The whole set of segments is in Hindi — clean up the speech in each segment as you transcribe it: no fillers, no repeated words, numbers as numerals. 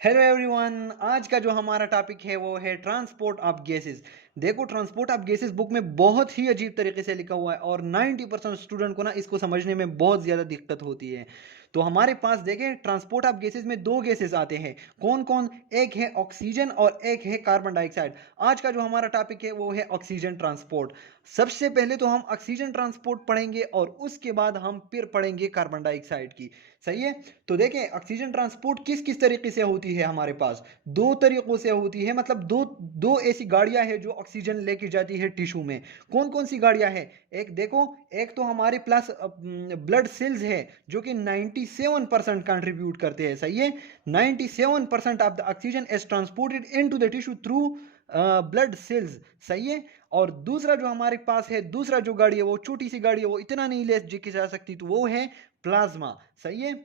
हेलो एवरीवन, आज का जो हमारा टॉपिक है वो है ट्रांसपोर्ट ऑफ गैसेस। देखो, ट्रांसपोर्ट ऑफ गैसेस बुक में बहुत ही अजीब तरीके से लिखा हुआ है और 90% स्टूडेंट को ना इसको समझने में बहुत ज़्यादा दिक्कत होती है। तो हमारे पास देखें, ट्रांसपोर्ट ऑफ गैसेस में दो गैसेस आते हैं। कौन कौन? एक है ऑक्सीजन और एक है कार्बन डाइऑक्साइड। आज का जो हमारा टॉपिक है वो है ऑक्सीजन ट्रांसपोर्ट। सबसे पहले तो हम ऑक्सीजन ट्रांसपोर्ट पढ़ेंगे और उसके बाद हम फिर पढ़ेंगे कार्बन डाइऑक्साइड की। सही है। तो देखें, ऑक्सीजन ट्रांसपोर्ट किस किस तरीके से होती है हमारे पास। दो तरीकों से होती है, मतलब दो दो ऐसी गाड़ियां हैं जो ऑक्सीजन लेके जाती है टिश्यू में। कौन कौन सी गाड़ियां हैं? एक देखो, एक तो हमारे प्लस ब्लड सेल्स है जो कि 97% कंट्रीब्यूट करते हैं। सही है। 97% of the oxygen is transported into the tissue through blood cells. सही है। और दूसरा जो हमारे पास है, दूसरा जो गाड़ी है, वो छोटी सी गाड़ी है, वो इतना नहीं ले जा सकती, तो वो है प्लाज्मा। सही है।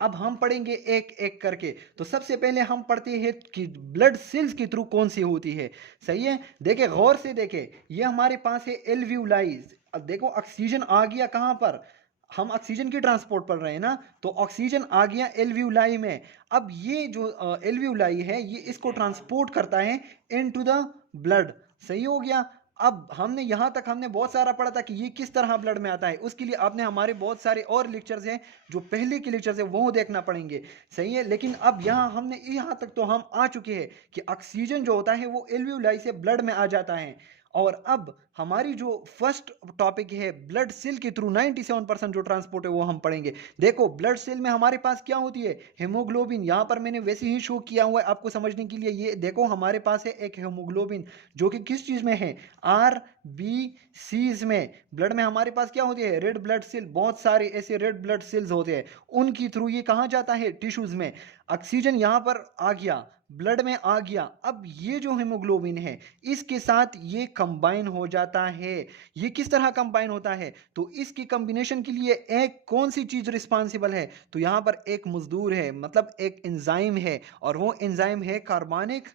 अब हम पढ़ेंगे एक एक करके। तो सबसे पहले हम पढ़ते हैं कि ब्लड सेल्स के थ्रू कौन सी होती है। सही है। देखे, गौर से देखे, ये हमारे पास है एल्वियोलाइज। अब देखो, ऑक्सीजन आ गया कहां पर? हम ऑक्सीजन की ट्रांसपोर्ट पढ़ रहे हैं ना, तो ऑक्सीजन आ गया एल्वियोलाई में। अब ये जो एल्वियोलाई है, ये इसको ट्रांसपोर्ट करता है इनटू द ब्लड। सही हो गया। अब हमने यहां तक हमने बहुत सारा पढ़ा था कि ये किस तरह ब्लड में आता है। उसके लिए आपने हमारे बहुत सारे और लेक्चर्स हैं जो पहले के लेक्चर से वो देखना पड़ेंगे। सही है। लेकिन अब यहाँ तक तो हम आ चुके हैं कि ऑक्सीजन जो होता है वो एल्वियोलाई से ब्लड में आ जाता है। और अब हमारी जो फर्स्ट टॉपिक है, ब्लड सेल के थ्रू 97% जो ट्रांसपोर्ट है वो हम पढ़ेंगे। देखो, ब्लड सेल में हमारे पास क्या होती है? हेमोग्लोबिन। यहां पर मैंने वैसे ही शो किया हुआ है आपको समझने के लिए। ये देखो, हमारे पास है एक हेमोग्लोबिन जो कि किस चीज में है? आर बी सीज में। ब्लड में हमारे पास क्या होती है? Red blood cell. बहुत सारे ऐसे रेड ब्लड सेल्स होते हैं, उनकी थ्रू ये कहाँ जाता है? टिश्यूज में। ऑक्सीजन यहां पर आ गया, ब्लड में आ गया। अब ये जो हेमोग्लोबिन है, इसके साथ ये कंबाइन हो जाता है। ये किस तरह कंबाइन होता है? तो इसकी कॉम्बिनेशन के लिए एक कौन सी चीज रिस्पॉन्सिबल है? तो यहां पर एक मजदूर है, मतलब एक एंजाइम है, और वो एंजाइम है कार्बनिक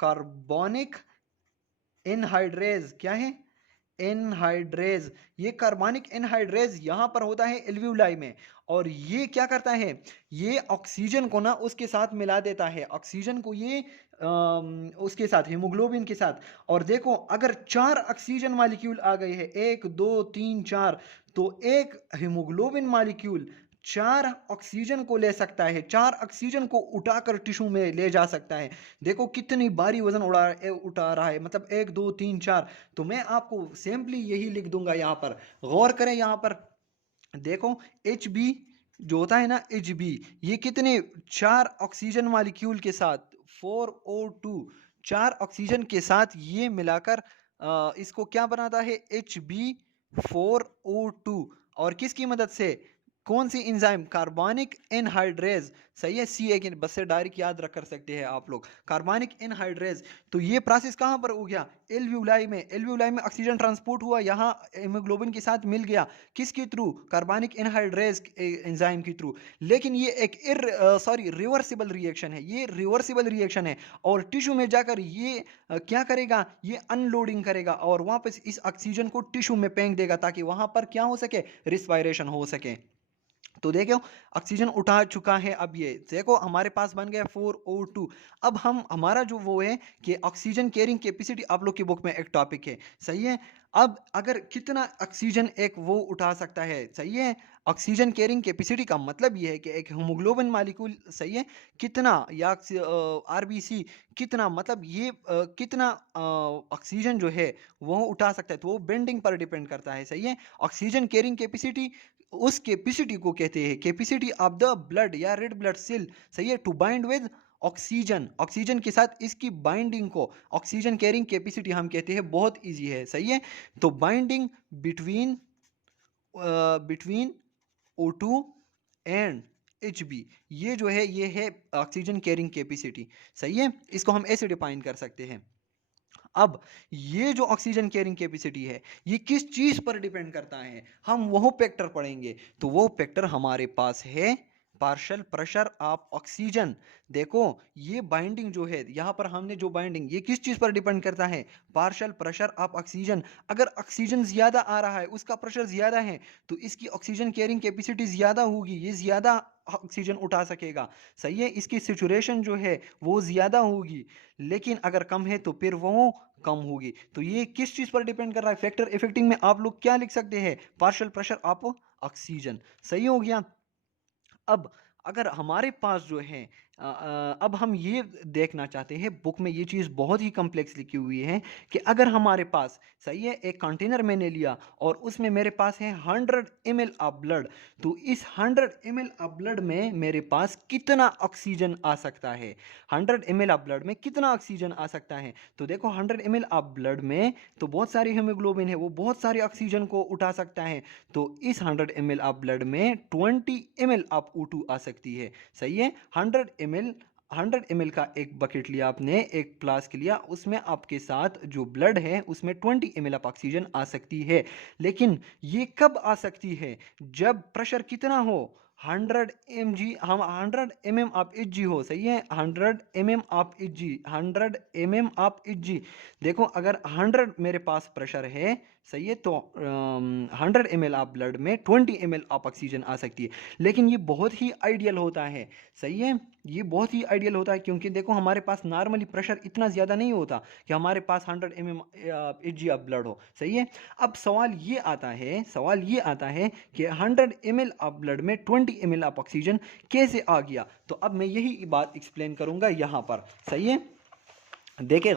कार्बोनिक एनहाइड्रेज। क्या है? एनहाइड्रेज। ये कार्बनिक एनहाइड्रेज यहां पर होता है एल्वियोलाई में। और ये क्या करता है? ये ऑक्सीजन को ना उसके साथ मिला देता है। ऑक्सीजन को ये उसके साथ, हीमोग्लोबिन के साथ। और देखो, अगर 4 ऑक्सीजन मॉलिक्यूल आ गए हैं, 1 2 3 4, तो एक हीमोग्लोबिन मॉलिक्यूल 4 ऑक्सीजन को ले सकता है, 4 ऑक्सीजन को उठाकर टिश्यू में ले जा सकता है। देखो कितनी भारी वजन उठा रहा है, मतलब 1 2 3 4। तो मैं आपको सिंपली यही लिख दूंगा यहाँ पर। गौर करें यहाँ पर। देखो, एच बी जो होता है ना, एच बी, ये कितने? 4 ऑक्सीजन मॉलिक्यूल के साथ, 4O2, 4 ऑक्सीजन के साथ ये मिलाकर इसको क्या बनाता है? Hb4O2। और किसकी मदद से? कौन सी इंजाइम? Carbonic anhydrase. सही है। सी एक बस से डायरेक्ट याद रख कर सकते हैं आप लोग, कार्बनिक एनहाइड्रेज। तो ये प्रोसेस कहां पर हो गया? एल्वियोलाई में। एल्वियोलाई में ऑक्सीजन ट्रांसपोर्ट हुआ, यहाँ हेमोग्लोबिन के साथ मिल गया। किसके थ्रू? कार्बनिक एनहाइड्रेज एंजाइम के थ्रू। लेकिन ये एक रिवर्सिबल रिएक्शन है। ये रिवर्सिबल रिएक्शन है और टिश्यू में जाकर ये क्या करेगा? ये अनलोडिंग करेगा और वापस इस ऑक्सीजन को टिश्यू में फेंक देगा, ताकि वहां पर क्या हो सके? रिस्पायरेशन हो सके। तो देखो, ऑक्सीजन उठा चुका है। अब ये देखो, हमारे पास बन गया 4O2। अब हम हमारा जो वो है कि ऑक्सीजन कैरिंग कैपेसिटी, आप लोग की बुक में एक टॉपिक है। सही है। अब अगर कितना ऑक्सीजन एक वो उठा सकता है? सही है। ऑक्सीजन कैरिंग कैपेसिटी का मतलब ये है कि एक हीमोग्लोबिन मॉलिक्यूल, सही है, कितना, या आरबीसी कितना, मतलब ये कितना ऑक्सीजन जो है वो उठा सकता है, तो वो बेंडिंग पर डिपेंड करता है। सही है। ऑक्सीजन कैरिंग कैपेसिटी, उस कैपेसिटी को कहते हैं कैपेसिटी ऑफ द ब्लड या रेड ब्लड सेल। सही है। To bind with oxygen, oxygen के साथ इसकी बाइंडिंग को ऑक्सीजन कैरिंग कैपेसिटी हम कहते हैं। बहुत इजी है। सही है। तो binding between between O2 and Hb, ये जो है ये है ऑक्सीजन कैरिंग कैपेसिटी। सही है। इसको हम ऐसे डिफाइन कर सकते हैं। अब ये जो ऑक्सीजन कैरिंग कैपेसिटी है, ये किस चीज पर डिपेंड करता है? हम वो फैक्टर पढ़ेंगे। तो वो फैक्टर हमारे पास है पार्शियल प्रेशर ऑफ ऑक्सीजन। देखो ये बाइंडिंग जो है यहाँ पर हमने जो बाइंडिंग, ये किस चीज पर डिपेंड करता है? Partial pressure of oxygen. अगर ऑक्सीजन ज्यादा आ रहा है, उसका प्रेशर ज्यादा है, तो इसकी ऑक्सीजन कैरिंग कैपेसिटी ज्यादा होगी, ये ज्यादा ऑक्सीजन उठा सकेगा। सही है, इसकी सेचुरेशन जो है वो ज्यादा होगी। लेकिन अगर कम है तो फिर वो कम होगी। तो ये किस चीज पर डिपेंड कर रहा है? फैक्टर इफेक्टिंग में आप लोग क्या लिख सकते हैं? Partial pressure of oxygen. सही हो गया। अब अगर हमारे पास जो है अब हम ये देखना चाहते हैं, बुक में ये चीज़ बहुत ही कॉम्प्लेक्स लिखी हुई है कि अगर हमारे पास, सही है, एक कंटेनर मैंने लिया और उसमें मेरे पास है 100 ml ऑफ ब्लड, तो इस 100 ml ऑफ ब्लड में मेरे पास कितना ऑक्सीजन आ सकता है? 100 ml ऑफ ब्लड में कितना ऑक्सीजन आ सकता है? तो देखो 100 ml ऑफ ब्लड में तो बहुत सारी हीमोग्लोबिन है, वो बहुत सारी ऑक्सीजन को उठा सकता है। तो इस 100 ml ऑफ ब्लड में 20 ml ऑफ O2 आ सकती है। सही है, 100 ml का एक बकेट लिया आपने, एक फ्लास्क लिया, उसमें आपके साथ जो ब्लड है उसमें 20 ml ऑफ ऑक्सीजन आ सकती है। लेकिन ये कब आ सकती है? जब प्रेशर कितना हो? 100 mg, हम 100 mm ऑफ Hg हो। सही है, 100 mm of Hg, 100 mm of Hg। देखो अगर 100 मेरे पास प्रेशर है, सही है, तो 100 ml ऑफ ब्लड में 20 ml ऑफ ऑक्सीजन आ सकती है। लेकिन ये बहुत ही आइडियल होता है। सही है, ये बहुत ही आइडियल होता है, क्योंकि देखो हमारे पास नॉर्मली प्रेशर इतना ज़्यादा नहीं होता कि हमारे पास 100 mm Hg ऑफ ब्लड हो। सही है। अब सवाल ये आता है कि 100 ml ऑफ ब्लड में 20 ml ऑफ ऑक्सीजन कैसे आ गया? तो अब मैं यही बात एक्सप्लेन करूंगा यहाँ पर। सही है, देखे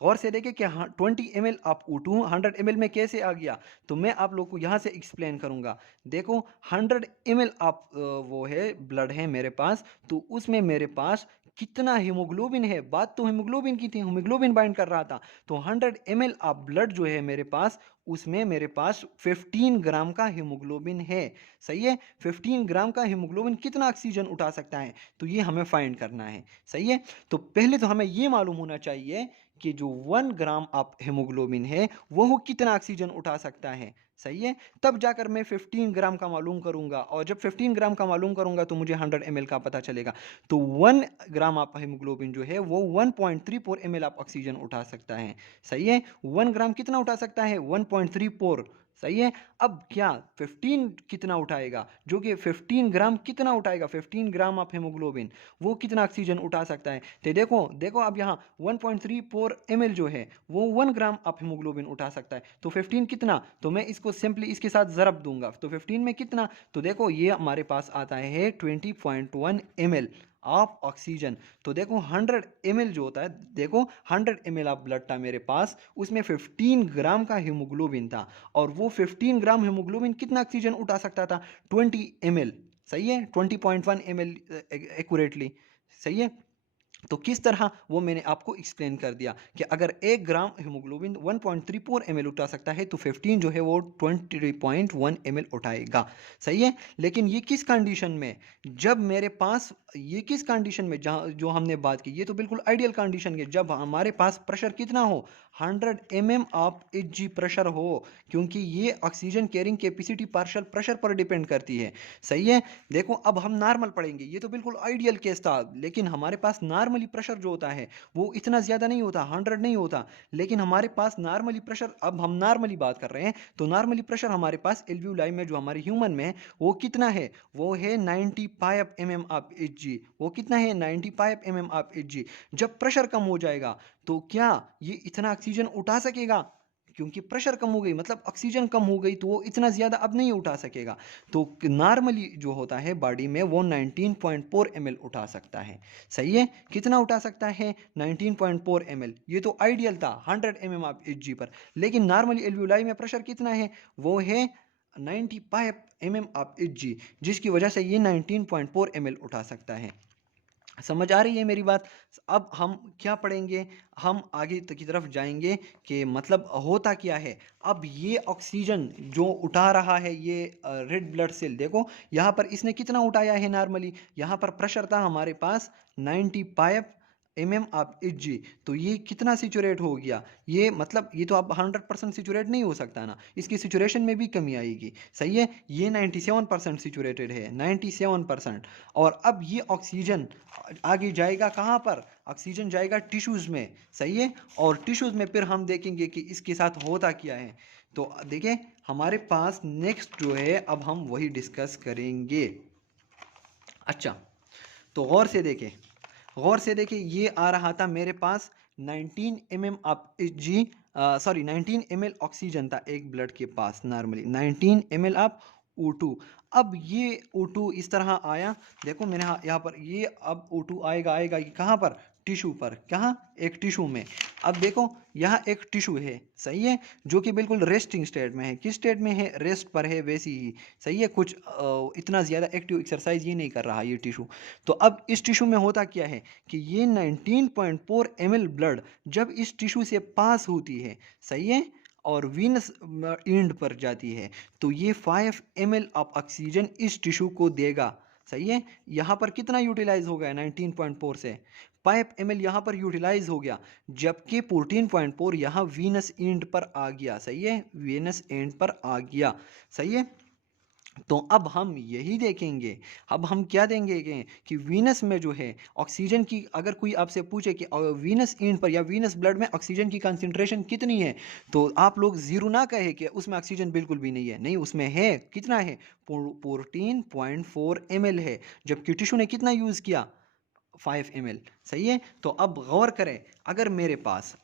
गौर से देखे कि 20 ml ऑफ O2 100 ml में कैसे आ गया। तो मैं आप लोग को यहाँ से एक्सप्लेन करूंगा। देखो 100 ml ऑफ वो है ब्लड है मेरे पास, तो उसमें मेरे पास कितना हीमोग्लोबिन है? बात तो हीमोग्लोबिन की थी, हीमोग्लोबिन बाइंड कर रहा था। तो 100 ml ऑफ ब्लड जो है मेरे पास, उसमें मेरे पास 15 ग्राम का हीमोग्लोबिन है। सही है, 15 ग्राम का हीमोग्लोबिन कितना ऑक्सीजन उठा सकता है? तो ये हमें फाइंड करना है। सही है, तो पहले तो हमें ये मालूम होना चाहिए कि जो 1 ग्राम ऑफ हीमोग्लोबिन है वो कितना ऑक्सीजन उठा सकता है। सही है, तब जाकर मैं 15 ग्राम का मालूम करूंगा, और जब 15 ग्राम का मालूम करूंगा तो मुझे 100 ml का पता चलेगा। तो 1 ग्राम ऑफ हीमोग्लोबिन जो है वो 1.34 ml ऑफ ऑक्सीजन उठा सकता है। सही है, 1 ग्राम कितना उठा सकता है? 1.34। सही है, अब क्या 15 कितना उठाएगा? जो कि 15 ग्राम कितना उठाएगा? 15 ग्राम ऑफ हीमोग्लोबिन वो कितना ऑक्सीजन उठा सकता है? तो देखो देखो अब यहाँ 1.34 ml जो है वो 1 ग्राम ऑफ हीमोग्लोबिन उठा सकता है। तो 15 कितना? तो मैं इसको सिंपली इसके साथ ज़रब दूंगा। तो 15 में कितना? तो देखो ये हमारे पास आता है 20.1 ml ऑफ ऑक्सीजन। तो देखो 100 ml जो होता है, देखो 100 ml ऑफ ब्लड था मेरे पास, उसमें 15 ग्राम का हीमोग्लोबिन था, और वो 15 ग्राम हीमोग्लोबिन कितना ऑक्सीजन उठा सकता था? 20 ml। सही है, 20.1 ml एक्यूरेटली। सही है, तो किस तरह वो मैंने आपको एक्सप्लेन कर दिया कि अगर 1 ग्राम हीमोग्लोबिन 1.34 ml उठा सकता है, तो 15 जो है वो 20.1 ml उठाएगा। सही है, लेकिन ये किस कंडीशन में? जब मेरे पास, ये किस कंडीशन में जहाँ जो हमने बात की, ये तो बिल्कुल आइडियल कंडीशन है, जब हमारे पास प्रेशर कितना हो? 100 mm ऑफ Hg प्रेशर हो, क्योंकि ये oxygen carrying capacity partial pressure पर डिपेंड करती है। सही है, देखो अब हम नॉर्मल पढ़ेंगे, ये तो बिल्कुल आइडियल केस था, लेकिन हमारे पास नॉर्मली प्रेशर जो होता है वो इतना ज़्यादा नहीं होता, 100 नहीं होता। लेकिन हमारे पास नॉर्मली प्रेशर, अब हम नॉर्मली बात कर रहे हैं, तो नॉर्मली प्रेशर हमारे पास एल्वियोलाई में जो हमारे ह्यूमन में है वो कितना है? वो है 95 mm ऑफ Hg। वो कितना है? 95 mm ऑफ Hg। जब प्रेशर कम हो जाएगा तो क्या ये इतना ऑक्सीजन उठा सकेगा? क्योंकि प्रेशर कम हो गई, मतलब ऑक्सीजन कम हो गई, तो वो इतना ज़्यादा अब नहीं उठा सकेगा। तो नॉर्मली जो होता है बॉडी में वो 19.4 ml उठा सकता है। सही है, कितना उठा सकता है? 19.4 ml। ये तो आइडियल था 100 mm ऑफ Hg पर, लेकिन नॉर्मली एल्वियोलाई में प्रेशर कितना है? वो है 95 mm ऑफ Hg, जिसकी वजह से ये 19.4 ml उठा सकता है। समझ आ रही है मेरी बात? अब हम क्या पढ़ेंगे, हम आगे की तरफ जाएंगे कि मतलब होता क्या है। अब ये ऑक्सीजन जो उठा रहा है ये रेड ब्लड सेल, देखो यहाँ पर इसने कितना उठाया है? नॉर्मली यहाँ पर प्रेशर था हमारे पास 95 आप एच जी, तो ये कितना सिचुरेट हो गया? ये मतलब ये तो अब 100% सिचुरेट नहीं हो सकता ना, इसकी सिचुरेशन में भी कमी आएगी। सही है, ये 97% सिचुरेटेड है, 97%। और अब ये ऑक्सीजन आगे जाएगा कहाँ पर? ऑक्सीजन जाएगा टिश्यूज़ में। सही है, और टिश्यूज़ में फिर हम देखेंगे कि इसके साथ होता क्या है। तो देखिए हमारे पास नेक्स्ट जो है, अब हम वही डिस्कस करेंगे। अच्छा, तो गौर से देखें, ये आ रहा था मेरे पास 19 एम आप जी, सॉरी 19 ml ऑक्सीजन था एक ब्लड के पास नॉर्मली, 19 ml आप O2। अब ये O2 इस तरह आया, देखो मैंने यहाँ पर ये अब O2 आएगा ये कहाँ पर? टिश्यू पर। कहाँ? एक टिश्यू में। अब देखो यहाँ एक टिश्यू है, सही है, जो कि बिल्कुल रेस्टिंग स्टेट में है। किस स्टेट में है? रेस्ट पर है वैसी ही। सही है, कुछ इतना ज़्यादा एक्टिव एक्सरसाइज ये नहीं कर रहा ये टिश्यू। तो अब इस टिश्यू में होता क्या है कि ये 19.4 ml ब्लड जब इस टिश्यू से पास होती है, सही है, और वीनस एंड पर जाती है, तो ये 5 ml ऑफ ऑक्सीजन इस टिश्यू को देगा। सही है, यहाँ पर कितना यूटिलाइज हो गया? 19.4 से 5 ml यहाँ पर यूटिलाइज हो गया, जबकि 14.4 यहाँ वीनस एंड पर आ गया। सही है, वीनस एंड पर आ गया। सही है, तो अब हम यही देखेंगे, अब हम क्या देंगे कि वीनस में जो है ऑक्सीजन की, अगर कोई आपसे पूछे कि वीनस एंड पर या वीनस ब्लड में ऑक्सीजन की कंसंट्रेशन कितनी है, तो आप लोग जीरो ना कहे कि उसमें ऑक्सीजन बिल्कुल भी नहीं है। नहीं, उसमें है। कितना है? 14.4 ml है, जबकि टिश्यू ने कितना यूज़ किया? 5 ml। सही है, तो अब गौर करें, अगर मेरे पास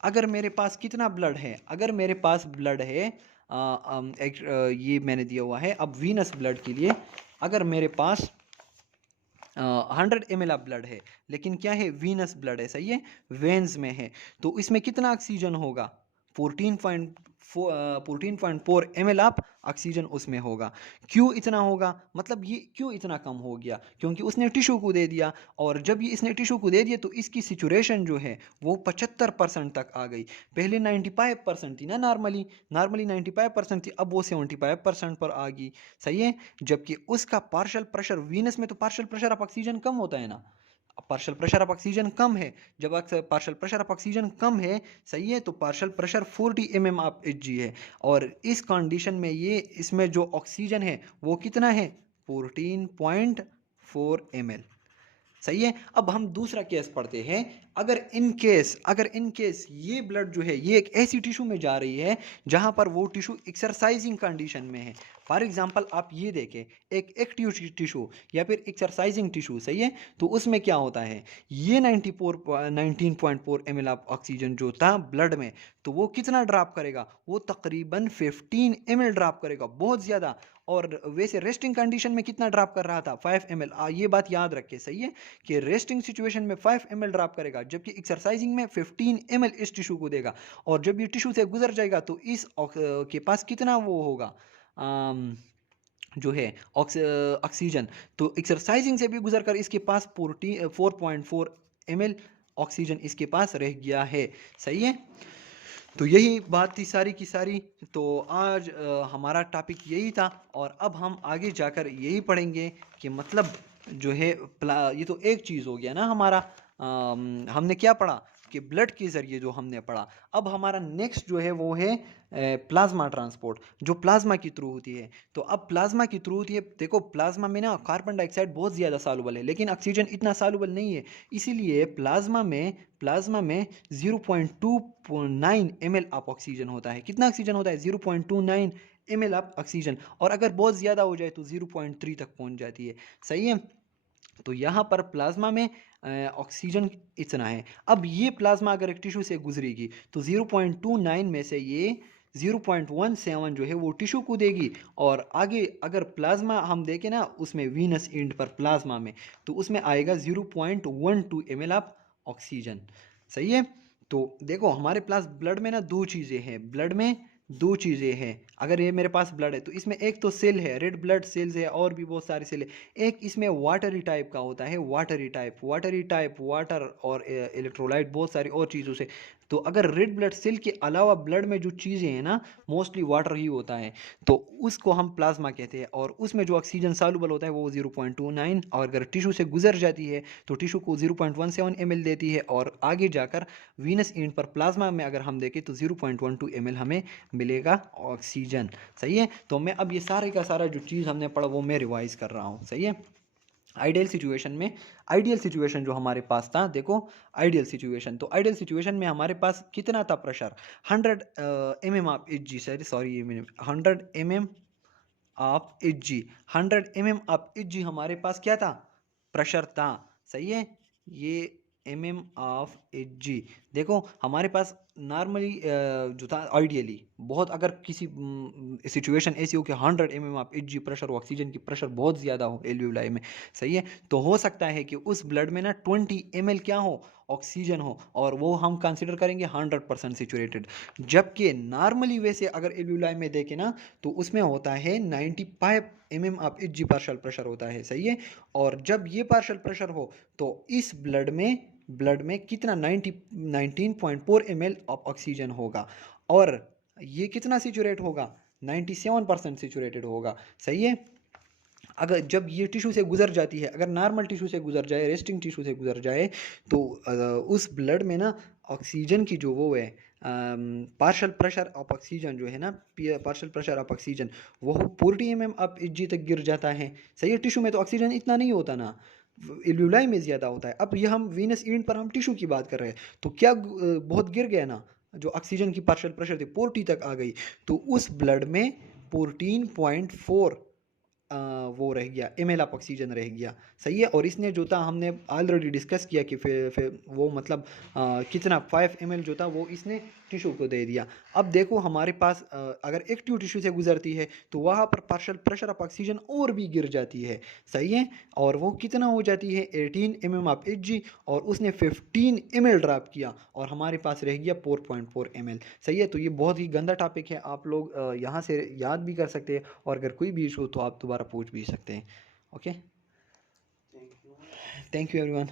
कितना ब्लड है? अगर मेरे पास ब्लड है ये मैंने दिया हुआ है अब वीनस ब्लड के लिए, अगर मेरे पास 100 ml ऑफ ब्लड है, लेकिन क्या है? वीनस ब्लड है। सही है, वेन्स में है, तो इसमें कितना ऑक्सीजन होगा? 14.4 ml ऑफ ऑक्सीजन उसमें होगा। क्यों इतना होगा? मतलब ये क्यों इतना कम हो गया? क्योंकि उसने टिश्यू को दे दिया, और जब ये इसने टिश्यू को दे दिया तो इसकी सिचुरेशन जो है वो 75% तक आ गई। पहले 95% थी ना, नॉर्मली 95% थी, अब वो 75% पर आ गई। सही है, जबकि उसका पार्शियल प्रेशर, वीनस में तो पार्शियल प्रेशर ऑफ ऑक्सीजन कम होता है ना, पार्शियल प्रेशर ऑफ ऑक्सीजन कम है। जब पार्शियल प्रेशर ऑफ ऑक्सीजन कम है, सही है, तो partial pressure 40 of H G है, और इस कंडीशन में ये इसमें जो ऑक्सीजन है वो कितना है? 14.4 ml। सही है, अब हम दूसरा केस पढ़ते हैं। अगर इन केस ये ब्लड जो है ये एक ऐसी टिश्यू में जा रही है जहां पर वो टिश्यू एक्सरसाइजिंग कंडीशन में है। फॉर एग्जांपल आप ये देखें, एक एक्टिव टिश्यू या फिर एक्सरसाइजिंग टिश्यू, सही है, तो उसमें क्या होता है? ये 19.4 ml ऑफ ऑक्सीजन जो था ब्लड में, तो वो कितना ड्रॉप करेगा? वो तकरीबन 15 ml ड्रॉप करेगा, बहुत ज़्यादा। और वैसे रेस्टिंग कंडीशन में कितना ड्रॉप कर रहा था? 5 ml। ये बात याद रखे, सही है, कि रेस्टिंग सिचुएशन में 5 ml ड्रॉप करेगा, जबकि एक्सरसाइजिंग में 15 ml इस टिश्यू को देगा। और जब ये टिश्यू से गुजर जाएगा तो इस के पास कितना वो होगा, जो है ऑक्सीजन, तो एक्सरसाइजिंग से भी गुजर कर इसके पास 4.4 ml ऑक्सीजन इसके पास रह गया है। सही है, तो यही बात थी सारी की सारी। तो आज हमारा टॉपिक यही था, और अब हम आगे जाकर यही पढ़ेंगे कि मतलब जो है ये तो एक चीज़ हो गया ना हमारा, हमने क्या पढ़ा कि ब्लड के ज़रिए जो हमने पढ़ा। अब हमारा नेक्स्ट जो है वो है प्लाज्मा ट्रांसपोर्ट, जो प्लाज्मा की थ्रू होती है। तो अब प्लाज्मा की थ्रू होती है, देखो प्लाज्मा में ना कार्बन डाइऑक्साइड बहुत ज़्यादा सॉल्युबल है, लेकिन ऑक्सीजन इतना सॉल्युबल नहीं है। इसीलिए प्लाज्मा में 0.29 ml ऑफ ऑक्सीजन होता है। कितना ऑक्सीजन होता है? 0.29 ml ऑफ ऑक्सीजन, और अगर बहुत ज़्यादा हो जाए तो 0.3 तक पहुंच जाती है। सही है, तो यहाँ पर प्लाज्मा में ऑक्सीजन इतना है। अब ये प्लाज्मा अगर एक टिश्यू से गुजरेगी तो 0.29 में से ये 0.17 जो है वो टिश्यू को देगी, और आगे अगर प्लाज्मा हम देखें ना उसमें वीनस एंड पर प्लाज्मा में, तो उसमें आएगा 0.12 ml ऑफ ऑक्सीजन। सही है, तो देखो हमारे पास ब्लड में ना दो चीज़ें हैं, ब्लड में दो चीज़ें हैं। अगर ये मेरे पास ब्लड है तो इसमें एक तो सेल है, रेड ब्लड सेल्स है, और भी बहुत सारे सेल है। एक इसमें वाटरी टाइप का होता है, वाटरी टाइप वाटर और इलेक्ट्रोलाइट बहुत सारी और चीज़ों से। तो अगर रेड ब्लड सेल के अलावा ब्लड में जो चीज़ें हैं ना, मोस्टली वाटर ही होता है, तो उसको हम प्लाज्मा कहते हैं। और उसमें जो ऑक्सीजन सॉल्युबल होता है वो 0.29, और अगर टिश्यू से गुजर जाती है तो टिश्यू को 0.17 ml देती है, और आगे जाकर वीनस एंड पर प्लाज्मा में अगर हम देखें तो 0.12 ml हमें मिलेगा ऑक्सीजन। सही है। तो मैं अब ये सारे का सारा जो चीज़ हमने पढ़ा वो मैं रिवाइज कर रहा हूँ। सही है। आइडियल सिचुएशन जो हमारे पास था, देखो आइडियल सिचुएशन, तो आइडियल सिचुएशन में हमारे पास कितना था pressure, 100 mm of H G, sorry 100 mm of H G, 100 mm of H G हमारे पास क्या था, प्रेशर था। सही है। ये mm ऑफ एच जी, देखो हमारे पास नॉर्मली जो था आइडियली बहुत, अगर किसी सिचुएशन ऐसी हो कि 100 mm of H G pressure, oxygen की प्रेशर बहुत ज़्यादा हो एल्यूलाई में। सही है। तो हो सकता है कि उस ब्लड में ना 20 ml क्या हो, ऑक्सीजन हो, और वो हम कंसिडर करेंगे 100% सेचुरेटेड। जबकि नॉर्मली वैसे अगर एल्यूलाई में देखें ना तो उसमें होता है 95 mm of H G partial pressure होता है। सही है। और जब ये पार्शल प्रेशर हो तो इस ब्लड में कितना 19.4 ml ऑफ ऑक्सीजन होगा, और ये कितना सेचुरेट होगा, 97% सेचुरेटेड होगा। सही है। अगर जब ये टिश्यू से गुजर जाती है, अगर नॉर्मल टिश्यू से गुजर जाए, रेस्टिंग टिश्यू से गुजर जाए, तो उस ब्लड में ना ऑक्सीजन की जो वो है, पार्शल प्रेशर ऑफ ऑक्सीजन जो है ना, पार्शल प्रेशर ऑफ ऑक्सीजन, वो 40 mm ऑफ एच जी तक गिर जाता है। सही है। टिश्यू में तो ऑक्सीजन इतना नहीं होता ना, एल्यूलाई में ज़्यादा होता है। अब ये हम वीनस एंड पर हम टिश्यू की बात कर रहे हैं, तो क्या बहुत गिर गया ना, जो ऑक्सीजन की पार्शल प्रेशर थी 40 तक आ गई, तो उस ब्लड में 14.4 वो रह गया, एम ऑफ ऑक्सीजन रह गया। सही है। और इसने जो था हमने ऑलरेडी डिस्कस किया कि फिर वो मतलब कितना 5 ml जो था वो इसने टिश्यू को दे दिया। अब देखो हमारे पास अगर एक्टिव टिश्यू से गुजरती है तो वहाँ पर पार्शल प्रेशर ऑफ ऑक्सीजन और भी गिर जाती है। सही है। और वो कितना हो जाती है 18 mm ऑफ एच जी, और उसने 15 ml ड्रॉप किया, और हमारे पास रह गया 4.4 ml। सही है। तो ये बहुत ही गंदा टॉपिक है, आप लोग यहाँ से याद भी कर सकते हैं, और अगर कोई भी इशू हो तो आप दोबारा पूछ भी सकते हैं। Okay, thank you everyone.